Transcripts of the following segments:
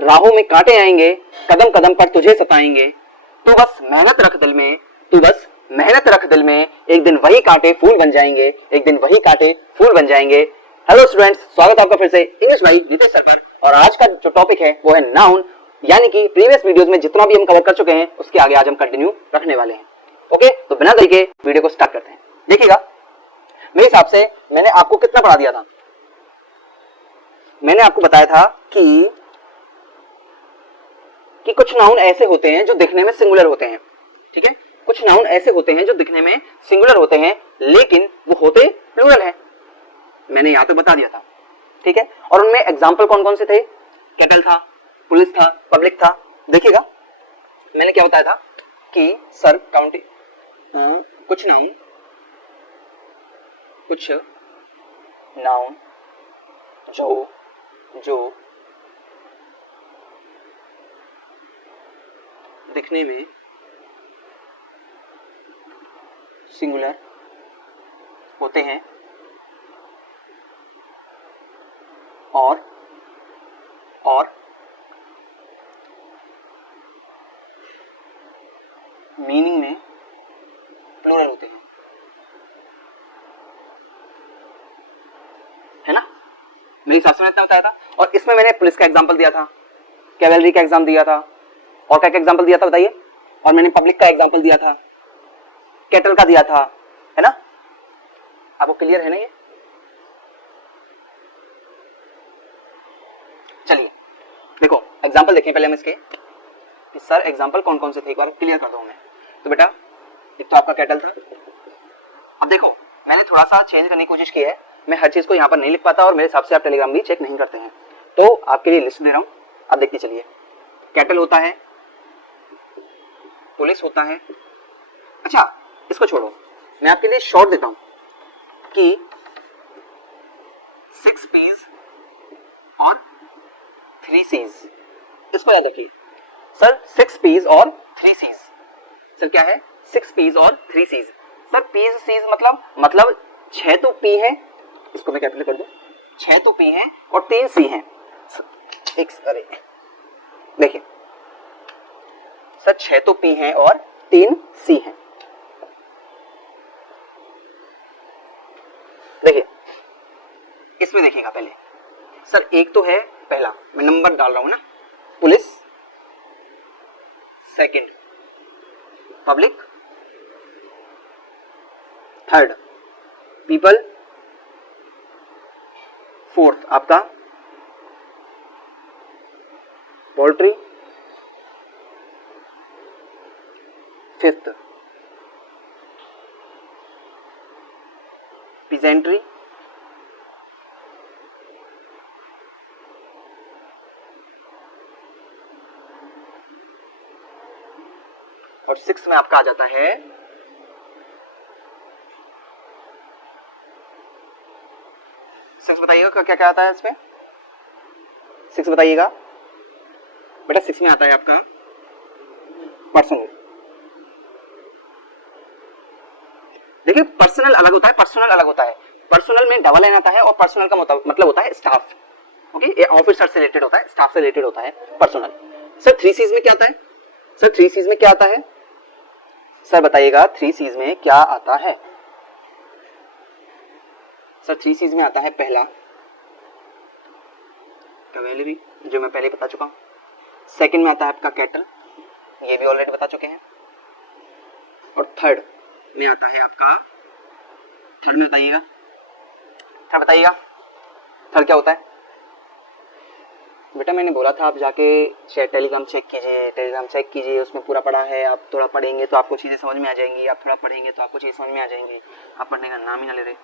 राहों में कांटे आएंगे, कदम कदम पर तुझे सताएंगे, तू बस मेहनत रख दिल में, तू बस मेहनत रख दिल में, एक दिन वही कांटे फूल बन जाएंगे, एक दिन वही कांटे फूल बन जाएंगे। हेलो स्टूडेंट्स, स्वागत है आपका फिर से इंग्लिश भाई नितेश सर पर। और आज का जो टॉपिक है वो है नाउन, यानी कि प्रीवियस वीडियोस में जितना भी हम कवर कर चुके हैं उसके आगे आज हम कंटिन्यू रखने वाले हैं। ओके, तो बिना देरी के वीडियो को स्टार्ट करते हैं। देखिएगा, मेरे हिसाब से मैंने आपको कितना पढ़ा दिया था। मैंने आपको बताया था कि कुछ नाउन ऐसे होते हैं जो दिखने में सिंगुलर होते हैं। ठीक है, कुछ नाउन ऐसे होते हैं जो दिखने में सिंगुलर होते हैं लेकिन वो होते प्लूरल है। मैंने यहां तक बता दिया था। ठीक है, और उनमें एग्जाम्पल कौन कौन से थे? केटल था, पुलिस था, पब्लिक था। देखिएगा, मैंने क्या बताया था कि सर काउंटिंग कुछ नाउन जो दिखने में सिंगुलर होते हैं और मीनिंग में प्लूरल होते हैं, है ना? मेरे हिसाब से मैंने इतना बताया था। और इसमें मैंने पुलिस का एग्जांपल दिया था, कैवेलरी का एग्जाम दिया था, और क्या एग्जांपल दिया था बताइए? और मैंने पब्लिक का एग्जांपल दिया था, केटल का दिया था, है ना? आपको क्लियर है ना ये? चलिए देखो, एग्जांपल देखें पहले हम इसके कि सर एग्जांपल कौन कौन से थे, एक बार क्लियर कर दूं मैं। तो बेटा, एक तो आपका केटल था। अब देखो, मैंने थोड़ा सा चेंज करने की कोशिश की है। मैं हर चीज को यहाँ पर नहीं लिख पाता और मेरे हिसाब से आप टेलीग्राम भी चेक नहीं करते हैं, तो आपके लिए लिस्ट दे रहा हूं, आप देखते चलिए। केटल होता है, पुलिस होता है। अच्छा, इसको छोड़ो, मैं आपके लिए शॉर्ट देता हूं कि 6 P's और 3 C's। इसको याद रखिए सर, 6 P's और 3 C's। सर क्या है? 6 P's और 3 C's। सर P's C's मतलब 6 तो P है, इसको मैं कैपिटल कर दूं, 6 तो P है और 3 C है। अरे देखिए सर, 6 तो P है और 3 C है। देखिए इसमें देखिएगा पहले, सर एक तो है, पहला मैं नंबर डाल रहा हूं ना, police, second public, third people, fourth आपका पोल्ट्री, फिफ्थ पीजेंट्री, और 6 में आपका आ जाता है सिक्स। बताइएगा क्या क्या आता है इसमें? 6 बताइएगा बेटा। 6 में आता है आपका पर्सनल। देखिए, पर्सनल अलग होता है, पर्सनल अलग होता है। पर्सनल में डबल एन आता है और पर्सनल का मतलब होता है स्टाफ। ओके, ये ऑफिसर से रिलेटेड होता है, स्टाफ से रिलेटेड होता है पर्सनल। सर 3 C's में क्या आता है? सर 3 C's में क्या आता है? सर बताइएगा 3 C's में क्या आता है? सर 3 C's में आता है, पहला कैवेलरी, जो मैं पहले बता चुका हूं। सेकंड में आता है आपका केटल, ये भी ऑलरेडी बता चुके हैं। और थर्ड में आता है आपका, थर्ड में बताइएगा, थर्ड बताइएगा, थर्ड क्या होता है? बेटा मैंने बोला था आप जाके टेलीग्राम चेक कीजिए, उसमें पूरा पढ़ा है। आप थोड़ा पढ़ेंगे तो आपको चीजें समझ में आ जाएंगी, आप थोड़ा पढ़ेंगे तो आपको चीजें समझ में आ जाएंगी। आप पढ़ने का नाम ही ना ले रहे।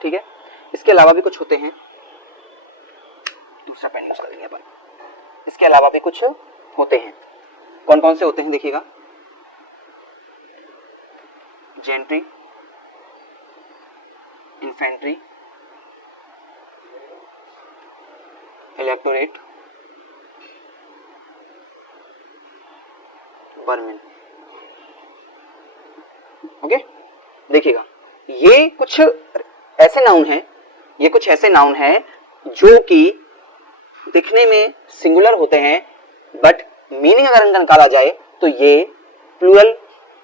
ठीक है, इसके अलावा भी कुछ होते हैं, दूसरा पेन यूज कर लेंगे अपन। इसके अलावा भी कुछ होते हैं, कौन कौन से होते हैं देखिएगा? जेंट्री, इन्फेंट्री, इलेक्टोरेट, बर्मिन। ओके, देखिएगा ये कुछ ऐसे नाउन हैं जो कि दिखने में सिंगुलर होते हैं बट मीनिंग अगर इनका निकाला जाए तो ये प्लूरल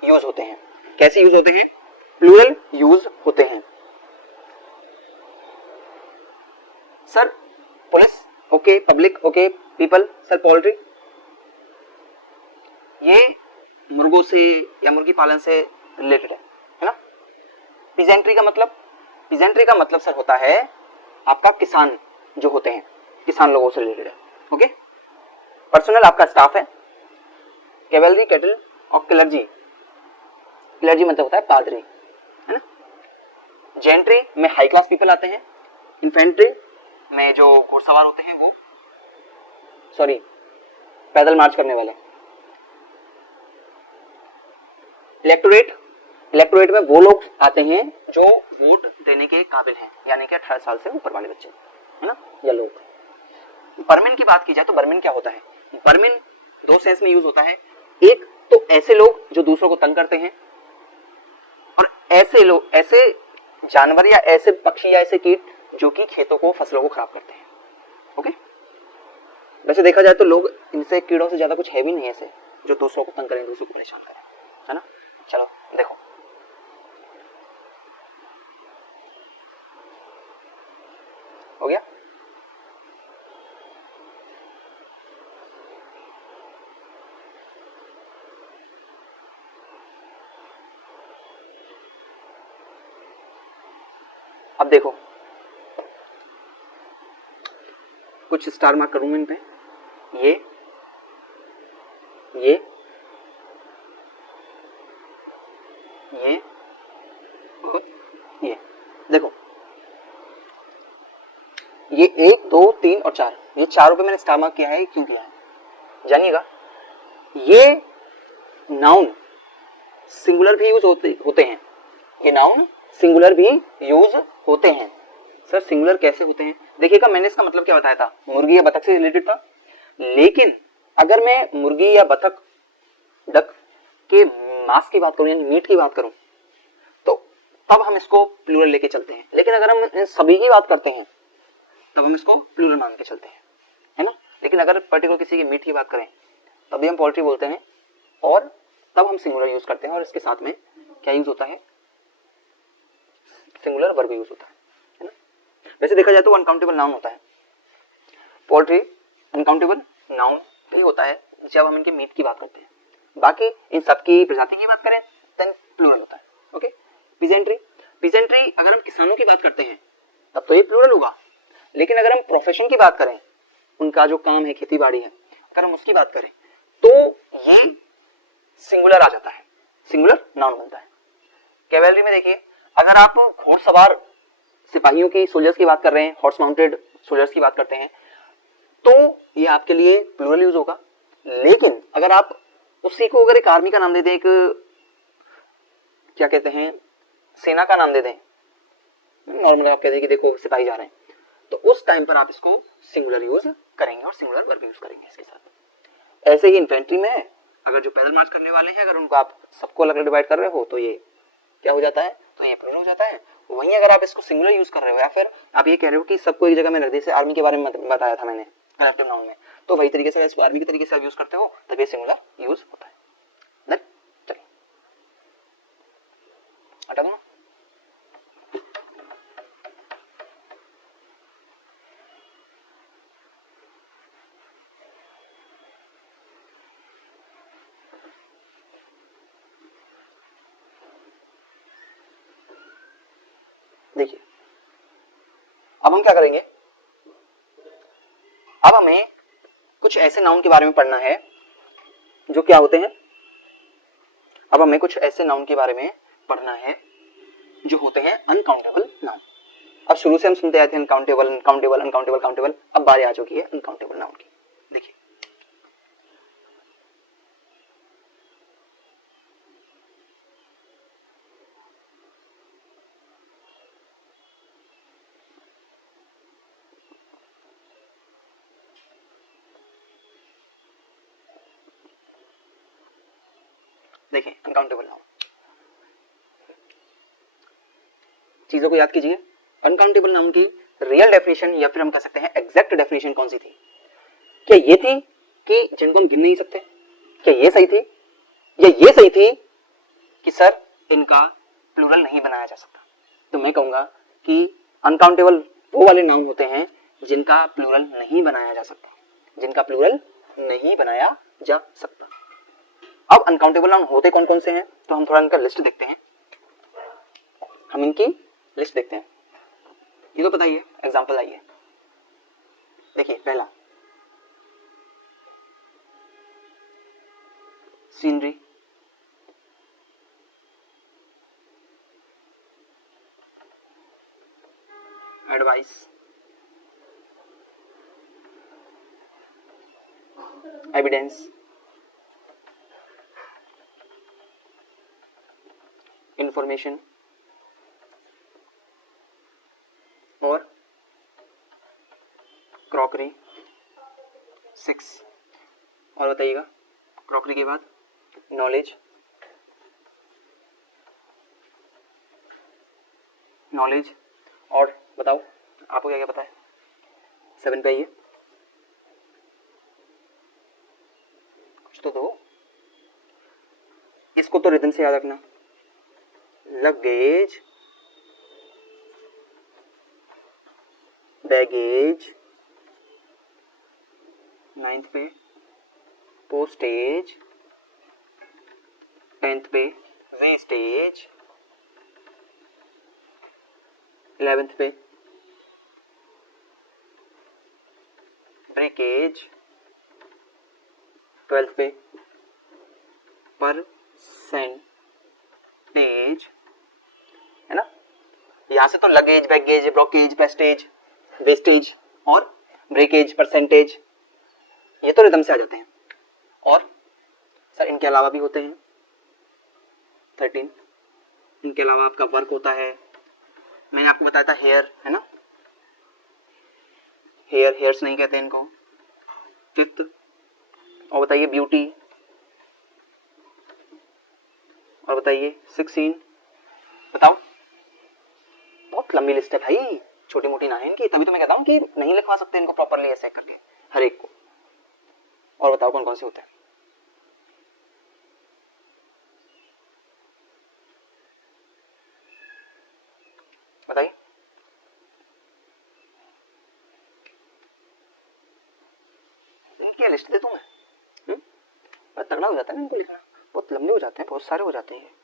यूज होते हैं। कैसे यूज होते हैं? प्लूरल यूज होते हैं। Sir police okay, public okay, people. Sir poultry, ये मुर्गों से या मुर्गी पालन से रिलेटेड है ना? पीजेंट्री का मतलब, पीजेंट्री का मतलब सर होता है आपका किसान जो होते हैं, किसान लोगों से रिलेटेड है। ओके। पर्सनल आपका स्टाफ है। कैवेलरी, कैटल और क्लर्जी, क्लर्जी मतलब होता है पादरी, है ना? जेंट्री में हाई क्लास पीपल आते हैं। इन्फेंट्री में जो घुड़सवार होते हैं वो, सॉरी पैदल मार्च करने वाले। इलेक्टोरेट, इलेक्टोरेट में वो लोग आते हैं जो वोट देने के काबिल हैं, यानी कि 18 साल से ऊपर वाले बच्चे, है ना, या लोग। बर्मिन की बात की जाए तो बर्मिन क्या होता है? बर्मिन दो सेंस में यूज होता है। एक तो ऐसे लोग जो दूसरों को तंग करते हैं, और ऐसे लोग, ऐसे जानवर या ऐसे पक्षी या ऐसे कीट जो कि खेतों को, फसलों को खराब करते हैं। ओके। वैसे देखा जाए तो लोग इनसे, कीड़ों से ज्यादा कुछ है भी नहीं ऐसे जो दूसरों को तंग करें, दूसरों को परेशान करें, है ना? चलो देखो, हो गया। अब देखो, कुछ स्टार मार्क करूंगा इन पे, ये और ये। देखो ये 1 2 3 और 4, ये चारों पे मैंने स्टार मार्क किया है। क्यों किया है जानिएगा। ये नाउन सिंगुलर भी यूज होते हैं। ये नाउन सिंगुलर भी यूज होते हैं। सर सिंगुलर कैसे होते हैं? देखिएगा, मैंने इसका मतलब क्या बताया था, मुर्गी या बतख से रिलेटेड था। लेकिन अगर मैं मुर्गी या बतख, डक के मांस की बात करूं, यानी मीट की बात करूं, तो तब हम इसको प्लूरल लेके चलते हैं। लेकिन अगर हम इन सभी की बात करते हैं तब हम इसको प्लूरल मान के चलते हैं, है ना? लेकिन अगर पर्टिकुलर किसी की मीट की बात करें तभी हम पोल्ट्री बोलते हैं, और तब हम सिंगुलर यूज करते हैं। और इसके साथ में क्या यूज होता है? सिंगुलर वर्ब यूज होता है ना? वैसे देखा जाए तो अनकाउंटेबल नाउन होता है। पोल्ट्री अनकाउंटेबल नाउन भी होता है जब हम इनके मीट की बात करते हैं। बाकी इन सबकी प्रजाति की बात करें देन प्लूरल होता है। ओके। पीजेंट्री, पीजेंट्री अगर हम किसानों की बात करते हैं तब तो ये प्लूरल होगा। लेकिन अगर हम प्रोफेशन की बात करें, उनका जो काम है खेती बाड़ी है, अगर हम उसकी बात करें तो ये सिंगुलर आ जाता है, सिंगुलर नाउन बनता है। कैवेलरी में देखिए, अगर आप घोड़सवार सिपाहियों की, सोल्जर्स की बात कर रहे हैं, हॉर्स माउंटेड सोल्जर्स की बात करते हैं, तो ये आपके लिए प्लूरल यूज होगा। लेकिन अगर आप उसी को, अगर एक आर्मी का नाम दे दें, एक क्या कहते हैं, सेना का नाम दे दें, नॉर्मल आप कहते हैं कि देखो सिपाही जा रहे हैं, तो उस टाइम पर आप इसको सिंगुलर यूज करेंगे और सिंगुलर वर्ब यूज करेंगे इसके साथ। ऐसे ही इन्फेंट्री में अगर जो पैदल मार्च करने वाले हैं, अगर उनको आप सबको अलग अलग डिवाइड कर रहे हो तो ये क्या हो जाता है? तो ये प्लूरल हो जाता है। वहीं अगर आप इसको सिंगुलर यूज कर रहे हो, या फिर आप ये कह रहे हो कि सबको एक जगह में निर्देश, आर्मी के बारे में बताया था मैंने कनेक्टिव नाउन में, तो वही तरीके से इसको आर्मी के तरीके से आप यूज करते हो तब ये सिंगुलर यूज होता है। देन चलिए हटा दो। देखिए अब हम क्या करेंगे, अब हमें कुछ ऐसे नाउन के बारे में पढ़ना है जो क्या होते हैं, अब हमें कुछ ऐसे नाउन के बारे में पढ़ना है जो होते हैं अनकाउंटेबल नाउन। अब शुरू से हम सुनते आए थे अनकाउंटेबल अनकाउंटेबल अनकाउंटेबल काउंटेबल, अब बारी आ चुकी है अनकाउंटेबल नाउन की। देखिए देखिए अनकाउंटेबल नाउन, चीजों को याद कीजिए। अनकाउंटेबल नाउन की रियल डेफिनेशन या फिर हम कह सकते हैं एग्जैक्ट डेफिनेशन कौन सी थी? क्या ये थी कि जिनको हम गिन नहीं सकते? क्या ये सही थी? या ये सही थी कि सर इनका प्लूरल नहीं बनाया जा सकता? तो मैं कहूंगा कि अनकाउंटेबल वो वाले नाउन होते हैं जिनका प्लूरल नहीं बनाया जा सकता, जिनका प्लूरल नहीं बनाया जा सकता। अब अनकाउंटेबल नाउन होते कौन कौन से हैं, तो हम थोड़ा इनका लिस्ट देखते हैं, हम इनकी लिस्ट देखते हैं। ये तो पता ही है, एग्जांपल आइए देखिए। पहला सीनरी, एडवाइस, एविडेंस, इंफॉर्मेशन और क्रॉकरी। 6 और बताइएगा, क्रॉकरी के बाद नॉलेज, नॉलेज और बताओ आपको क्या क्या पता है? 7 पे आइए, कुछ तो दो। इसको तो रिदम से याद रखना, लगेज, बैगेज। 9th पे पोस्टेज, 10th पे वेस्टेज, 11th पे ब्रेकेज, 12th पे परसेंटेज, है ना। यहां से तो luggage, baggage, brokerage, prestige, wastage और ब्रेकेज, परसेंटेज, ये तो रिदम से आ जाते हैं। और सर इनके अलावा भी होते हैं 13। इनके अलावा आपका वर्क होता है, मैंने आपको बताया था हेयर, है ना, हेयर, हेयर्स नहीं कहते इनको। 5th और बताइए ब्यूटी, और बताइए 16। बताओ, बहुत लंबी लिस्ट है भाई, छोटी मोटी ना है इनकी, तभी तो मैं कहता हूँ कि नहीं लिखवा सकते इनको प्रॉपरली ऐसे करके हर एक को। और बताओ कौन कौन से होते हैं? बताइए। इनकी लिस्ट दे दूं मैं? बहुत तगड़ा हो जाता है ना इनको लिखना, बहुत लंबे हो जाते हैं, बहुत सारे हो जाते हैं।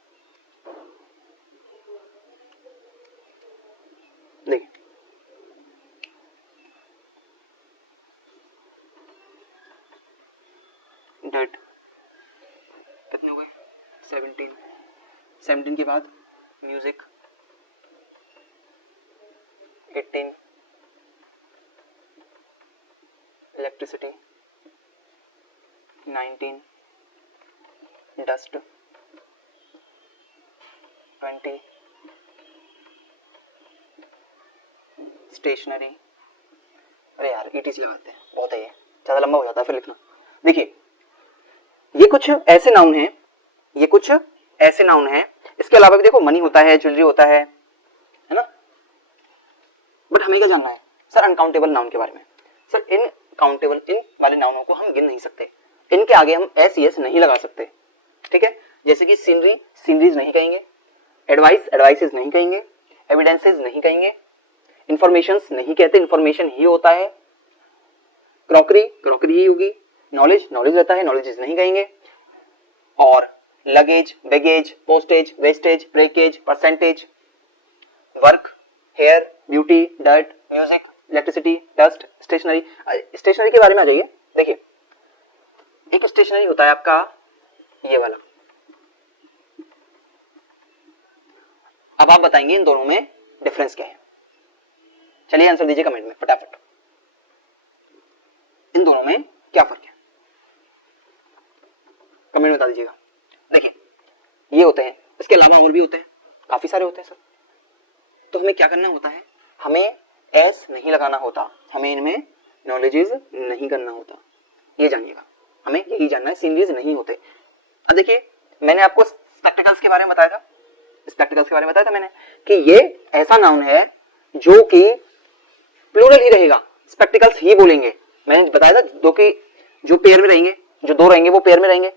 देखिए, डेट कितने हो गए? 17। 17 के बाद म्यूजिक, 18 इलेक्ट्रिसिटी, 19 डस्ट, 20 स्टेशनरी। अरे यार ETC लगाते हैं, बहुत है ये, ज्यादा लंबा हो जाता है फिर लिखना। देखिए ये कुछ ऐसे नाउन हैं, ये कुछ ऐसे नाउन हैं, इसके अलावा भी देखो मनी होता है, ज्वेलरी होता है ना। बट हमें क्या जानना है सर अनकाउंटेबल नाउन के बारे में? सर इन काउंटेबल, इन वाले नाउनों को हम गिन नहीं सकते, इनके आगे हम एस यस नहीं लगा सकते, ठीक है। जैसे कि सीनरी, सीनरीज नहीं कहेंगे, एडवाइस, एडवाइसेस नहीं कहेंगे, एविडेंसेस नहीं कहेंगे, इंफॉर्मेशंस नहीं कहते, इंफॉर्मेशन ही होता है, क्रॉकरी, क्रॉकरी ही होगी, नॉलेज, नॉलेज रहता है, नॉलेजेस नहीं कहेंगे, और luggage, baggage, postage, wastage, breakage, percentage, work, hair, beauty, dirt, music, electricity, dust, stationery. Stationery के बारे में आ जाइए। देखिए एक स्टेशनरी होता है आपका ये वाला, अब आप बताएंगे इन दोनों में डिफरेंस क्या है। चलिए आंसर दीजिए कमेंट में फटाफट, इन दोनों में क्या फर्क है, कमेंट में बता दीजिएगा। देखिए ये होते हैं, इसके अलावा और भी होते हैं, काफी सारे होते हैं सर। तो हमें क्या करना होता है, हमें एस नहीं लगाना होता, हमें इनमें नॉलेजेस नहीं करना होता, ये जानिएगा, हमें यही जानना है, सीनरीज नहीं होते। अब देखिए मैंने आपको स्पेक्टिकल्स के बारे में बताया था, स्पेक्टिकल्स के बारे में बताया था मैंने कि ये ऐसा नाउन है जो कि प्लूरल ही रहेगा, स्पेक्टिकल्स ही बोलेंगे। मैंने बताया था दो के जो पेयर में रहेंगे, जो दो रहेंगे वो पेयर में रहेंगे,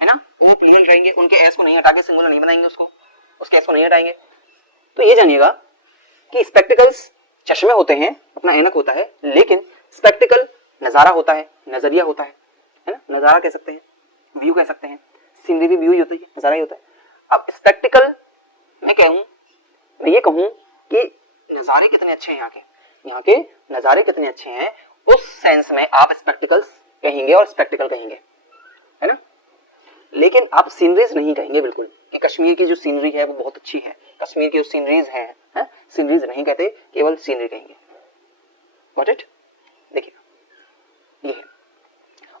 है ना, वो प्लूरल रहेंगे, उनके एस को नहीं हटा के सिंगुलर नहीं बनाएंगे, उसके एस को नहीं हटाएंगे। तो ये जानिएगा कि स्पेक्टिकल्स चश्मे होते हैं, अपना ऐनक होता है, लेकिन स्पेक्टिकल नजारा होता है, नजरिया होता है ना, नजारा कह सकते हैं, व्यू कह सकते हैं, सीनरी भी व्यू ही होता है, नजारा ही होता है। अब स्पेक्टिकल मैं ये कहूं कि नजारे कितने अच्छे हैं यहाँ के नजारे कितने अच्छे हैं, उस सेंस में आप स्पेक्टिकल्स कहेंगे और स्पेक्टिकल कहेंगे, है ना। लेकिन आप सीनरीज नहीं कहेंगे बिल्कुल कि कश्मीर की जो सीनरी है वो बहुत अच्छी है, कश्मीर की जो सीनरीज है, सीनरीज नहीं कहते, केवल सीनरी कहेंगे। Got it? देखिए ये है,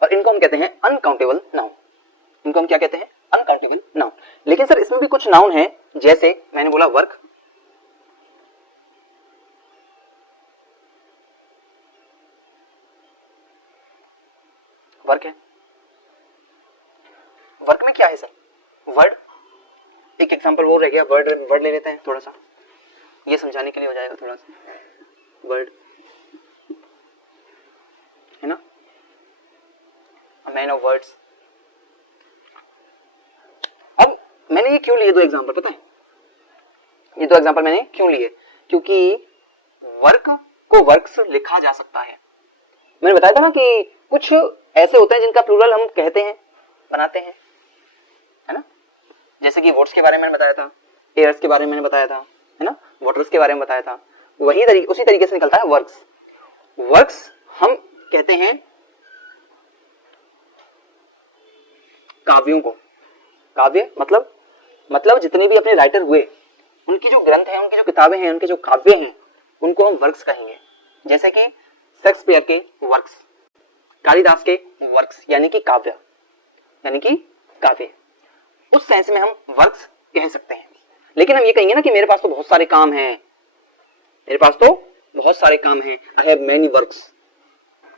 और इनको हम कहते हैं अनकाउंटेबल नाउन। इनको हम क्या कहते हैं? Uncountable noun. लेकिन सर इसमें भी कुछ नाउन है, जैसे मैंने बोला वर्क, वर्क है, वर्क में क्या है सर? वर्ड, एक एग्जांपल वो रह गया, वर्ड ले लेते हैं, थोड़ा सा ये समझाने के लिए हो जाएगा थोड़ा सा। वर्ड है ना, अ मैन ऑफ वर्ड्स। अब मैंने ये क्यों लिए दो एग्जांपल पता है? ये दो एग्जांपल मैंने क्यों लिए? क्योंकि वर्क को वर्क्स लिखा जा सकता है। मैंने बताया था ना कि कुछ ऐसे होते हैं जिनका प्लूरल हम कहते हैं, बनाते हैं, है ना। जैसे कि वोट्स के बारे में मैंने बताया था, एयर्स के बारे में मैंने बताया था, है ना, वाटर्स के बारे में बताया था। उसी तरीके से निकलता है वर्क्स। वर्क्स हम कहते हैं काव्यों को। काव्य मतलब जितने भी अपने राइटर हुए, उनकी जो ग्रंथ है, उनकी जो किताबें हैं, उनके जो काव्य हैं, उनको हम वर्क्स कहेंगे। जैसे कि शेक्सपियर के वर्क्स, कालिदास के वर्क्स यानी कि काव्य, उस सेंस में हम वर्क्स कह सकते हैं। लेकिन हम ये कहेंगे ना कि मेरे पास तो बहुत सारे काम हैं, आई हैव मेनी वर्क्स,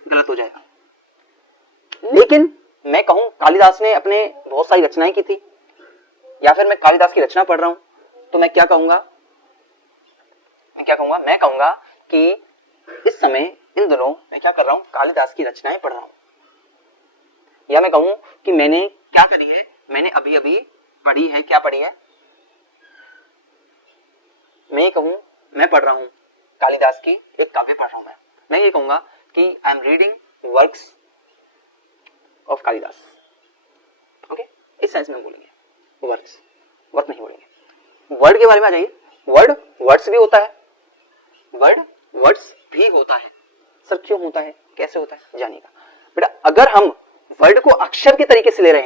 गलत हो जाएगा। लेकिन मैं कहूं कालिदास ने अपने बहुत सारी रचनाएं की थी, या फिर मैं कालिदास की रचना पढ़ रहा हूं, तो मैं क्या कहूंगा? मैं कहूंगा कि इस समय इन दिनों मैं क्या कर रहा हूं? कालिदास की रचनाएं पढ़ रहा हूं। या मैं कहूं कि मैंने क्या करी है? मैंने अभी अभी पढ़ी है। क्या पढ़ी है? मैं ये कहूं मैं पढ़ रहा हूं कालिदास की एक काव्य पढ़ रहा हूं। मैं ये कहूंगा कि I am reading works of Kalidas. Okay, इस सेंस में बोलेंगे वर्क्स, वर्क नहीं बोलेंगे। वर्ड के बारे में आ जाइए। वर्ड वर्ड्स भी होता है, वर्ड वर्ड्स भी होता है। सर क्यों होता है, कैसे होता है, जानिएगा बेटा। अगर हम वर्ड को अक्षर के तरीके से ले रहे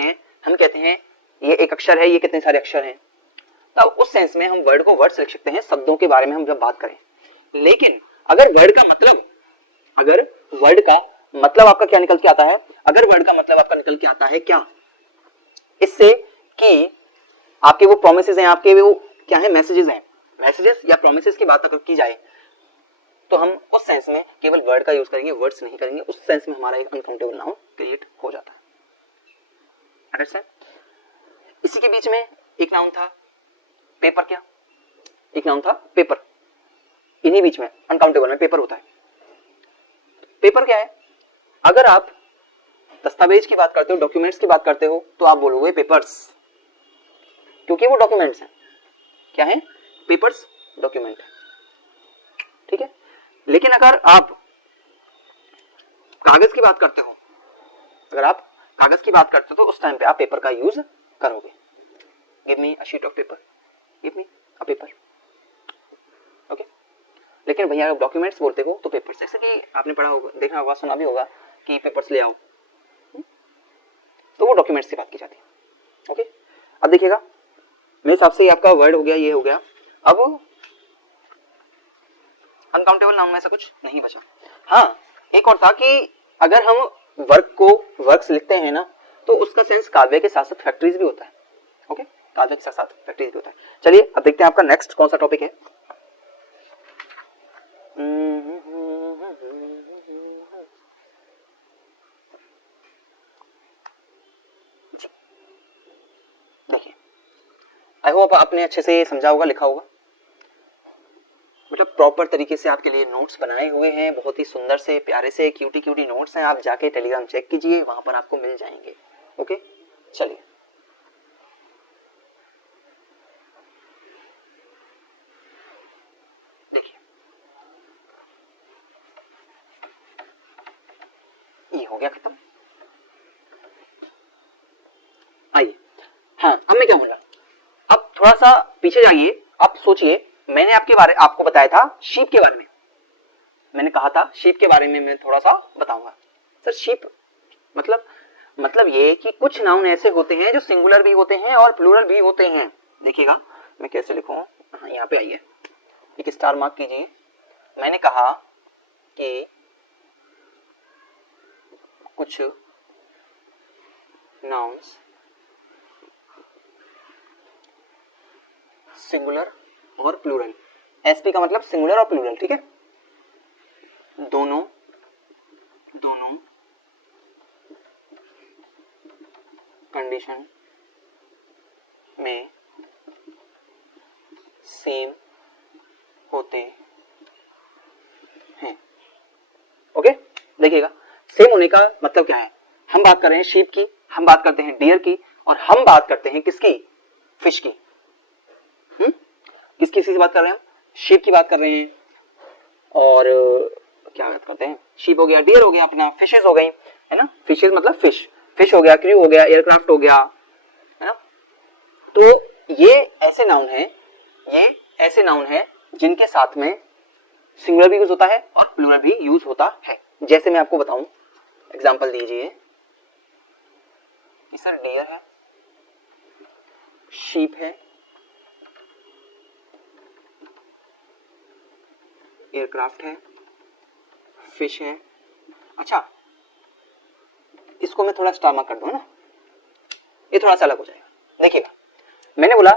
हैं, हम कहते हैं ये एक अक्षर है, ये कितने सारे अक्षर हैं, तब उस सेंस में हम वर्ड को वर्ड्स लिख सकते हैं, शब्दों के बारे में हम जब बात करें। लेकिन अगर वर्ड का मतलब आपका क्या निकल के आता है? अगर वर्ड का मतलब आपका निकल के आता है क्या, इससे कि आपके वो प्रोमिसेस हैं, आपके वो क्या है, मैसेजेस या प्रोमिसेस की बात अगर की जाए, तो हम उस सेंस में केवल वर्ड का यूज करेंगे, वर्ड्स नहीं करेंगे। उस सेंस में हमारा एक अनकाउंटेबल नाउन क्रिएट हो जाता है। अंडरस्टैंड? इसी के बीच में एक नाउन था पेपर। क्या एक नाउन था? पेपर। इन्हीं बीच में अनकाउंटेबल में पेपर होता है। पेपर क्या है? अगर आप दस्तावेज की बात करते हो, डॉक्यूमेंट्स की बात करते हो, तो आप बोलोगे पेपर्स, क्योंकि वो डॉक्यूमेंट्स हैं। क्या है? Papers, document. ठीक है। लेकिन अगर आप कागज की बात करते हो, तो उस टाइम पे आप पेपर का यूज करोगे। Give me a sheet of paper, give me a paper. Okay. लेकिन भैया आप डॉक्यूमेंट्स बोलते हो तो पेपर्स, जैसे कि आपने पढ़ा होगा, देखा होगा, सुना भी होगा कि पेपर्स ले आओ, तो वो डॉक्यूमेंट्स की बात की जाती है। ओके। अब देखिएगा, मेरे हिसाब से आपका वर्ड हो गया, ये हो गया। अब अनकाउंटेबल नाउन में ऐसा कुछ नहीं बचा। हाँ, एक और था कि अगर हम वर्क को वर्क्स लिखते हैं ना, तो उसका सेंस काव्य के साथ साथ फैक्ट्रीज भी होता है। ओके, काव्य के साथ साथ फैक्ट्रीज भी होता है। चलिए अब देखते हैं आपका नेक्स्ट कौन सा टॉपिक है। देखिए, आई होप आपने अच्छे से समझा होगा, लिखा होगा। मतलब प्रॉपर तरीके से आपके लिए नोट्स बनाए हुए हैं, बहुत ही सुंदर से प्यारे से क्यूटी क्यूटी नोट्स हैं। आप जाके टेलीग्राम चेक कीजिए, वहां पर आपको मिल जाएंगे। ओके, चलिए देखिए, ये हो गया खत्म। आइए, हाँ अब मैं क्या बोला, अब थोड़ा सा पीछे जाइए, आप सोचिए, मैंने आपको बताया था शीप के बारे में, मैंने कहा था शीप के बारे में मैं थोड़ा सा बताऊंगा। सर शीप मतलब ये कि कुछ नाउन ऐसे होते हैं जो सिंगुलर भी होते हैं और प्लूरल भी होते हैं। देखिएगा मैं कैसे लिखूं, हाँ यहाँ पे आइए, एक स्टार मार्क कीजिए। मैंने कहा कि कुछ नाउन्स सिंगुलर और प्लूरल, एसपी का मतलब सिंगुलर और प्लूरल, ठीक है, दोनों कंडीशन में सेम होते हैं। ओके, देखिएगा सेम होने का मतलब क्या है, हम बात कर रहे हैं शीप की, हम बात करते हैं डियर की, और हम बात करते हैं किसकी, फिश की। किसकी बात कर रहे हैं, शीप की बात कर रहे हैं, और क्या बात करते हैं, शीप हो गया, डियर हो गया, अपना फिशेस हो गई, है ना, फिशेस मतलब फिश हो गया, क्रू हो गया, एयरक्राफ्ट हो गया, है ना। तो ये ऐसे नाउन है जिनके साथ में सिंगुलर भी यूज होता है और प्लूरल भी यूज होता है। जैसे मैं आपको बताऊं, एग्जांपल दीजिए, सर डियर है, शीप है, एयरक्राफ्ट है, फिश है। अच्छा, इसको मैं थोड़ा स्टार मार्क कर दूं ना, ये थोड़ा सा अलग हो जाएगा। देखिएगा, मैंने बोला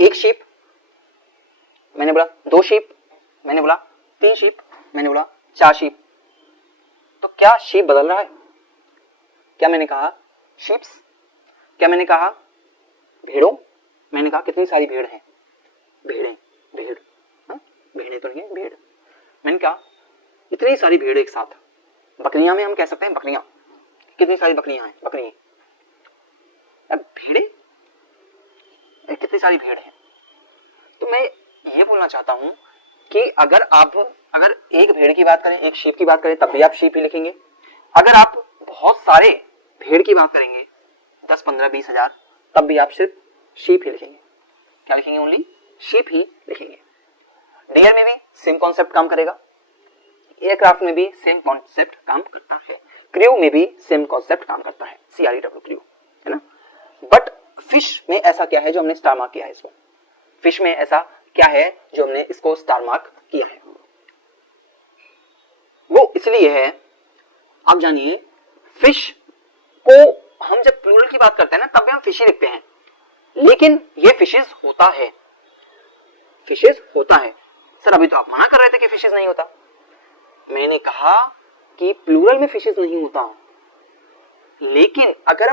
एक शीप, मैंने बोला दो शीप, मैंने बोला तीन शीप, मैंने बोला चार शीप। तो क्या शीप बदल रहा है, क्या मैंने कहा शीप्स, क्या मैंने कहा भेड़ों, मैंने कहा कितनी सारी भेड़ हैं, भेड़, भेड़ें तो नहीं है, भेड़, मैंने कहा इतनी सारी भेड़ एक साथ। बकरियां में हम कह सकते हैं बकरियां, कितनी सारी बकरियां हैं, बकरी। अब भेड़े, कितनी सारी भेड़ हैं। तो मैं ये बोलना चाहता हूं कि अगर एक भेड़ की बात करें, एक शीप की बात करें, तब भी आप शीप ही लिखेंगे। अगर आप बहुत सारे भेड़ की बात करेंगे, 10, 15, 20 हजार, तब भी आप सिर्फ शीप ही लिखेंगे। क्या लिखेंगे, ओनली शीप ही लिखेंगे। डियर में भी सेम कॉन्सेप्ट काम करेगा, एयरक्राफ्ट में भी सेम कॉन्सेप्ट काम करता है, क्रू में भी सेम कॉन्सेप्ट काम करता है, CREW क्रू, है ना। बट फिश में ऐसा क्या है जो हमने स्टार मार्क किया है इसको, फिश में ऐसा क्या है जो हमने इसको स्टार मार्क किया है, वो इसलिए है, आप जानिए, फिश को हम जब प्लूरल की बात करते हैं ना, तब भी हम फिश ही लिखते हैं, लेकिन ये फिशेस होता है, फिशेस होता है। सर अभी तो आप मना कर रहे थे कि फिशेस नहीं होता। मैंने कहा कि प्लूरल में फिशेस नहीं होता, लेकिन अगर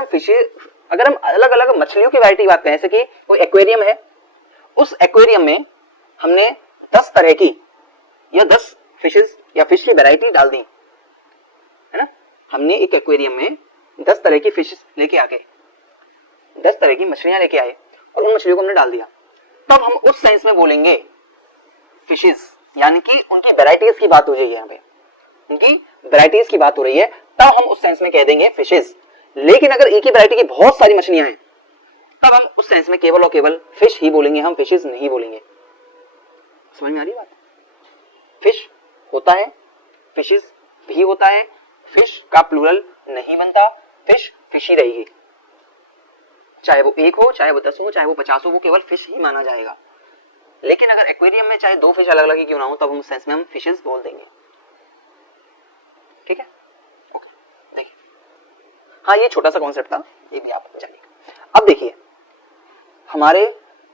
हम अलग अलग मछलियों की वैरायटी की बात करें, जैसे कि कोई एक्वेरियम है, उस एक्वेरियम में हमने 10 तरह की या 10 फिशेस या फिश की वैरायटी डाल दी, है ना। हमने एक एक्वेरियम में 10 तरह की फिशेस लेके आ गए, 10 तरह की मछलियां लेके आए और उन मछलियों को हमने डाल दिया, तब हम उस सेंस में बोलेंगे फिशेस, यानी कि उनकी वैरायटीज की बात हो रही है, यहाँ पे उनकी वैरायटीज की बात हो रही है, तब हम उस सेंस में कह देंगे फिशेस। लेकिन अगर एक ही वैरायटी की बहुत सारी मछलियां हैं, तब हम उस सेंस में केवल और केवल फिश ही बोलेंगे, हम फिशेस नहीं बोलेंगे। समझ में आ रही बात, फिश होता है, फिशेस भी होता है, फिश का प्लूरल नहीं बनता, फिश ही रहेगी, चाहे वो एक हो, चाहे वो 10 हो, चाहे वो 50 हो, वो केवल फिश ही माना जाएगा। लेकिन अगर एक्वेरियम में चाहे 2 फिश अलग अलग ही क्यों ना हो, तब हम उस सेंस में हम फिशेस बोल देंगे, ठीक है। ओके, देखिए, हाँ ये छोटा सा कॉन्सेप्ट था, ये भी आप जानिए। अब देखिए, हमारे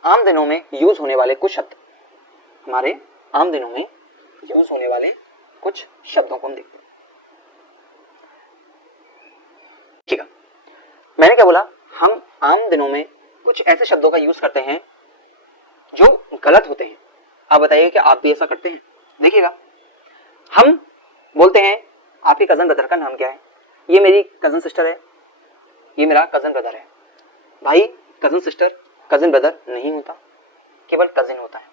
आम दिनों में यूज होने वाले कुछ शब्द, हमारे आम दिनों में यूज होने वाले कुछ शब्दों को हम देखते हैं, ठीक है। मैंने क्या बोला, हम आम दिनों में कुछ ऐसे शब्दों का यूज करते हैं जो गलत होते हैं, आप बताइए कि आप भी ऐसा करते हैं? देखिएगा, हम बोलते हैं आपके कजन ब्रदर का नाम क्या है? ये मेरी कजन सिस्टर है, ये मेरा कजन ब्रदर है। भाई कजन सिस्टर कजन ब्रदर नहीं होता, केवल कजिन होता है।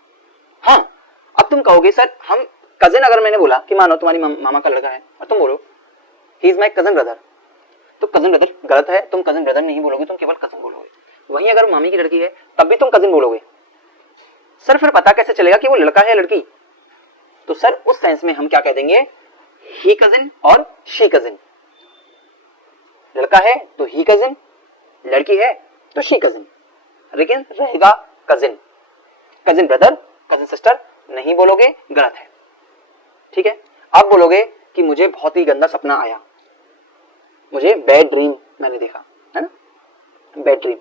हाँ, अब तुम कहोगे सर हम कजिन, अगर मैंने बोला कि मानो तुम्हारी मामा का लड़का है और तुम बोलो he is my cousin brother, तो कजन ब्रदर गलत है, तुम कजन ब्रदर नहीं बोलोगे, तुम केवल कजिन बोलोगे। वहीं अगर मामी की लड़की है तब भी तुम कजिन बोलोगे। सर फिर पता कैसे चलेगा कि वो लड़का है लड़की? तो सर उस सेंस में हम क्या कह देंगे, ही कजिन और शी कजिन। लड़का है तो ही कजिन, लड़की है तो शी कजिन, लेकिन रहेगा cousin. Cousin brother cousin sister नहीं बोलोगे, गलत है। ठीक है, आप बोलोगे कि मुझे बहुत ही गंदा सपना आया, मुझे बैड ड्रीम मैंने देखा, है ना, बैड ड्रीम।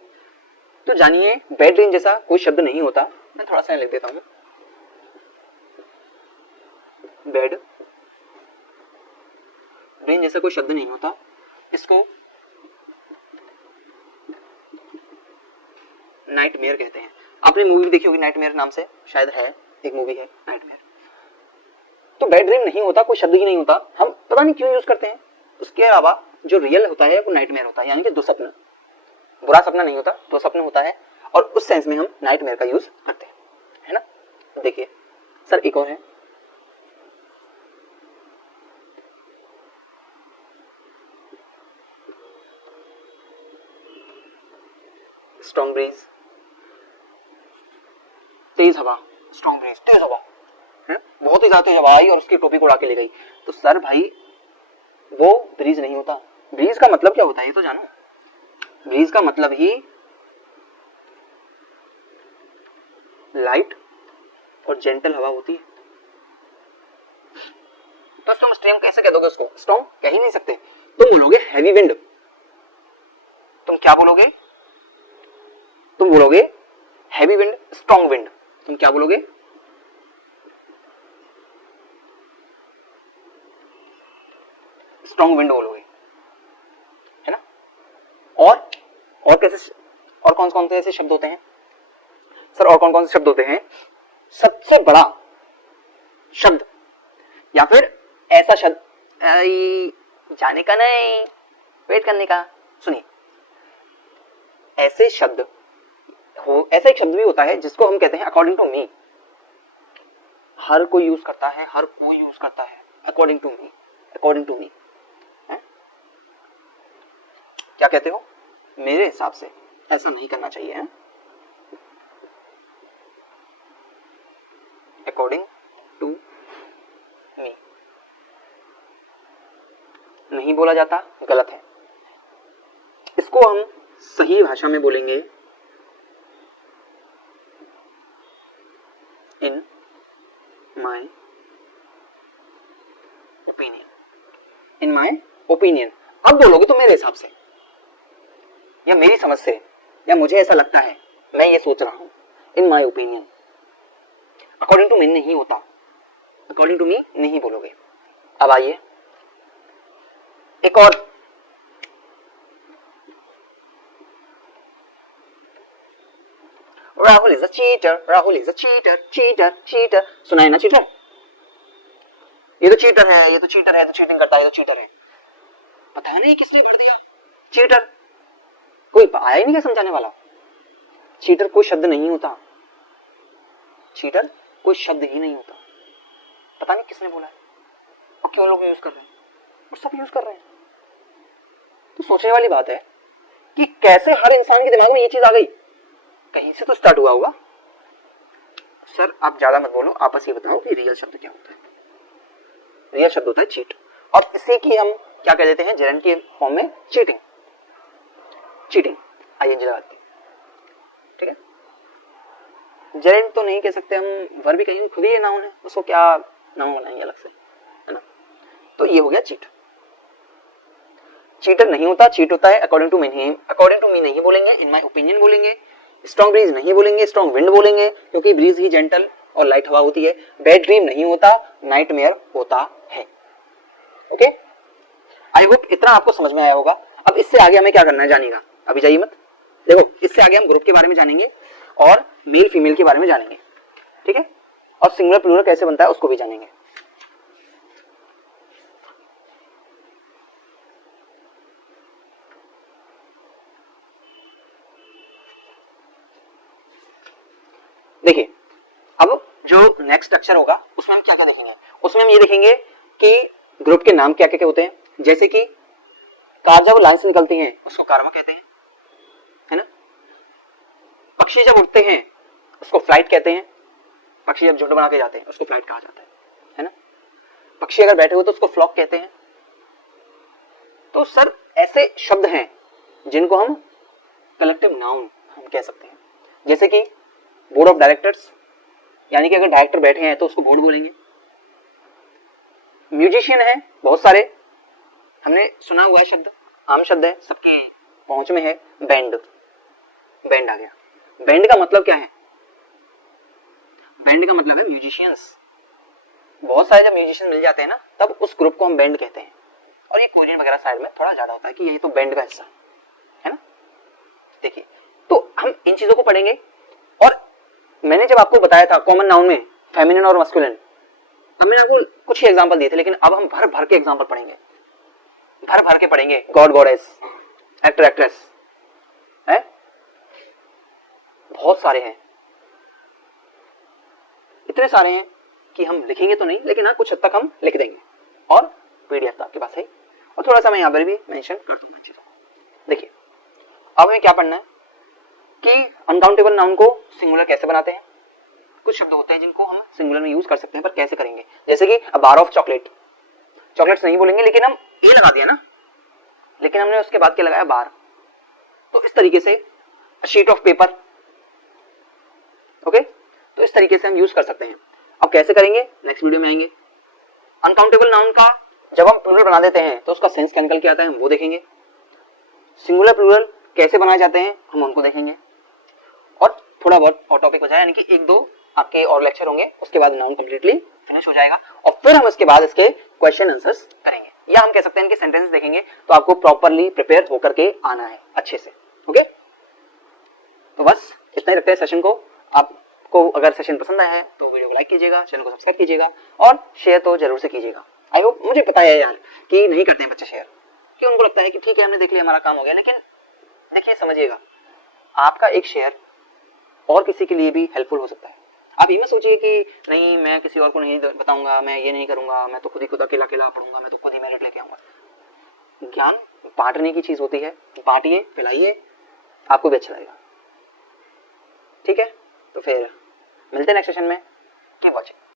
तो जानिए बैड ड्रीम जैसा कोई शब्द नहीं होता। मैं थोड़ा सा लिख देता हूं, बैड ड्रीम जैसा कोई शब्द नहीं होता, इसको नाइटमेयर कहते हैं। आपने मूवी भी देखी होगी नाइटमेयर नाम से, शायद है, एक मूवी है नाइटमेयर। तो बैड ड्रीम नहीं होता, कोई शब्द ही नहीं होता, हम पता नहीं क्यों यूज करते हैं। उसके अलावा जो रियल होता है वो नाइटमेयर होता है, यानी कि दुस्वप्न। बुरा सपना नहीं होता, दुस्वप्न होता है, और उस सेंस में हम नाइटमेयर का यूज करते हैं, है ना। देखिए सर एक और है, स्ट्रॉन्ग ब्रीज, तेज हवा, स्ट्रॉन्ग ब्रीज तेज हवा, है, बहुत ही ज्यादा तेज हवा आई और उसकी टोपी को उड़ा के ले गई। तो सर भाई वो ब्रीज नहीं होता। ब्रीज का मतलब क्या होता है ये तो जानो। ब्रीज का मतलब ही लाइट और जेंटल हवा होती है। तो तुम स्ट्रीम कैसे कह दोगे उसको? स्ट्रॉन्ग कह ही नहीं सकते, तुम बोलोगे हैवी विंड। तुम क्या बोलोगे? तुम बोलोगे हैवी विंड, स्ट्रॉन्ग विंड। तुम क्या बोलोगे? स्ट्रॉन्ग विंड बोलोगे, है ना। और कैसे, और कौन कौन से ऐसे शब्द होते हैं सर? और कौन कौन से शब्द होते हैं? सबसे बड़ा शब्द या फिर ऐसा शब्द, जाने का नहीं, वेट करने का। सुनिए, ऐसे शब्द हो, ऐसा एक शब्द भी होता है जिसको हम कहते हैं अकॉर्डिंग टू मी। हर कोई यूज करता है, हर कोई यूज करता है, according to me, according to me. क्या कहते हो? मेरे हिसाब से ऐसा नहीं करना चाहिए, है? अकॉर्डिंग टू मी नहीं बोला जाता, गलत है। इसको हम सही भाषा में बोलेंगे in my opinion, in my opinion. अब बोलोगे तो मेरे हिसाब से या मेरी समझ से या मुझे ऐसा लगता है, मैं ये सोच रहा हूं, in my opinion. According to me नहीं होता, अकॉर्डिंग टू मी नहीं बोलोगे। अब आइए एक और, Rahul is a cheater, Rahul is a cheater, cheater cheater. सुना है ना चीटर? ये तो चीटर है, ये तो चीटर है, तो चीटिंग करता है, ये तो चीटर है। पता नहीं किसने भर दिया चीटर, कोई आया ही नहीं क्या समझाने वाला। चीटर कोई शब्द नहीं होता, चीटर कोई शब्द ही नहीं होता। पता नहीं किसने बोला है और क्यों लोग यूज कर रहे हैं, और सब यूज कर रहे हैं। तो सोचने वाली बात है कि कैसे हर इंसान के दिमाग में ये चीज आ गई, कहीं से तो स्टार्ट हुआ होगा। सर आप ज्यादा मत बोलो, आप बस ये बताओ कि रियल शब्द क्या होता है। रियल शब्द होता है चीट, और इसी की हम क्या कह देते हैं जेरेंट के फॉर्म में, चीटिंग। चीटिंग आईएनजी लगा के, ठीक है। जेरेंट तो नहीं कह सकते हम, वर्ब भी कहेंगे, खुद ही ये नाउन है, उसको क्या नाउन बनाएंगे अलग से, है ना। तो ये हो गया चीट। चीटर नहीं होता, चीट होता है according to me. According to me नहीं बोलेंगे, इन माई ओपिनियन बोलेंगे। स्ट्रॉन्ग ब्रीज नहीं बोलेंगे, स्ट्रॉन्ग विंड बोलेंगे, क्योंकि ब्रीज ही जेंटल और लाइट हवा होती है। बैड ड्रीम नहीं होता, नाइटमेयर होता है। ओके, आई होप इतना आपको समझ में आया होगा। अब इससे आगे हमें क्या करना है जानिएगा, अभी जाइए मत। देखो इससे आगे हम ग्रुप के बारे में जानेंगे और मेल फीमेल के बारे में जानेंगे, ठीक है। और सिंगुलर प्लूरल कैसे बनता है उसको भी जानेंगे। देखिए अब जो नेक्स्ट स्ट्रक्चर होगा उसमें हम क्या क्या देखेंगे, उसमें हम ये देखेंगे कि ग्रुप के नाम क्या क्या होते हैं, जैसे कि कार जब लाइन से निकलती हैं उसको कारवा कहते हैं, है ना। पक्षी जब उड़ते हैं उसको फ्लाइट कहते हैं, पक्षी जब झुंड बना के जाते हैं उसको फ्लाइट कहा जाता है ना। पक्षी अगर बैठे हुए तो उसको फ्लॉक कहते हैं। तो सर ऐसे शब्द हैं जिनको हम कलेक्टिव नाउन हम कह सकते हैं, जैसे कि बोर्ड ऑफ डायरेक्टर्स, यानी कि अगर डायरेक्टर बैठे हैं तो उसको बोर्ड बोलेंगे। म्यूजिशियन है बहुत सारे, हमने सुना हुआ है शब्द, आम शब्द है, सबके पहुंच में है, बैंड। बैंड आ गया। बैंड का मतलब क्या है, बैंड का मतलब है म्यूजिशियंस। बहुत सारे जब म्यूजिशियन मिल जाते हैं ना तब उस ग्रुप को हम बैंड कहते हैं। और ये कोरियन वगैरह साइड में थोड़ा ज्यादा होता है कि ये तो बैंड का हिस्सा है ना। देखिए तो हम इन चीजों को पढ़ेंगे। और मैंने जब आपको बताया था कॉमन नाउन में फेमिनिन और मस्कुलिन, अब मैंने आपको कुछ ही एग्जांपल दिए थे, लेकिन अब हम भर भर के एग्जांपल पढ़ेंगे, भर भर के पढ़ेंगे। गॉड गॉडेस, एक्टर एक्ट्रेस है, बहुत सारे हैं, इतने सारे हैं कि हम लिखेंगे तो नहीं, लेकिन हाँ कुछ हद तक हम लिख देंगे। और पीडीएफ आपके पास है, और थोड़ा सा मैं यहाँ पर भी मेंशन कर दूंगा चीजों। देखिए अब हमें क्या पढ़ना है कि अनकाउंटेबल नाउन को सिंगुलर कैसे बनाते हैं। कुछ शब्द होते हैं जिनको हम सिंगुलर में यूज कर सकते हैं, पर कैसे करेंगे, जैसे कि अ बार ऑफ चॉकलेट, चॉकलेट्स नहीं बोलेंगे लेकिन हम ए लगा दिया ना, लेकिन हमने उसके बाद क्या लगाया, बार। तो इस तरीके से शीट ऑफ पेपर, ओके, तो इस तरीके से हम यूज कर सकते हैं। अब कैसे करेंगे नेक्स्ट वीडियो में आएंगे। अनकाउंटेबल नाउन का जब हम प्लूरल बना देते हैं तो उसका सेंस क्या निकल के आता है हम वो देखेंगे। सिंगुलर प्लूरल कैसे बनाए जाते हैं हम उनको देखेंगे। और थोड़ा बहुत और टॉपिक हो जाए, यानी कि एक दो आपके और लेक्चर होंगे, उसके बाद नाउन कंप्लीटली फिनिश हो जाएगा। और फिर हम इसके बाद इसके क्वेश्चन आंसर्स करेंगे, या हम कह सकते हैं इनके सेंटेंसेस देखेंगे। तो आपको प्रॉपरली प्रिपेयर होकर के आना है अच्छे से, ओके। तो बस इतना ही रखते हैं सेशन को। आपको अगर सेशन पसंद आया है तो वीडियो को लाइक कीजिएगा, चैनल को सब्सक्राइब कीजिएगा, और शेयर तो जरूर से कीजिएगा। आई होप, मुझे पता है यार कि नहीं करते हैं बच्चे शेयर, कि उनको लगता है कि ठीक है हमने देख लिया हमारा काम हो गया, लेकिन देखिए समझिएगा आपका एक शेयर और किसी के लिए भी हेल्पफुल हो सकता है। आप ये मत सोचिए कि नहीं मैं किसी और को नहीं बताऊंगा, मैं ये नहीं करूंगा, मैं तो खुद ही अकेला अकेला पढ़ूंगा, मैं तो खुद ही मेरिट लेके आऊंगा। ज्ञान बांटने की चीज होती है, बांटिए, फैलाइए, आपको भी अच्छा लगेगा। ठीक है, तो फिर मिलते हैं नेक्स्ट सेशन में। Keep watching.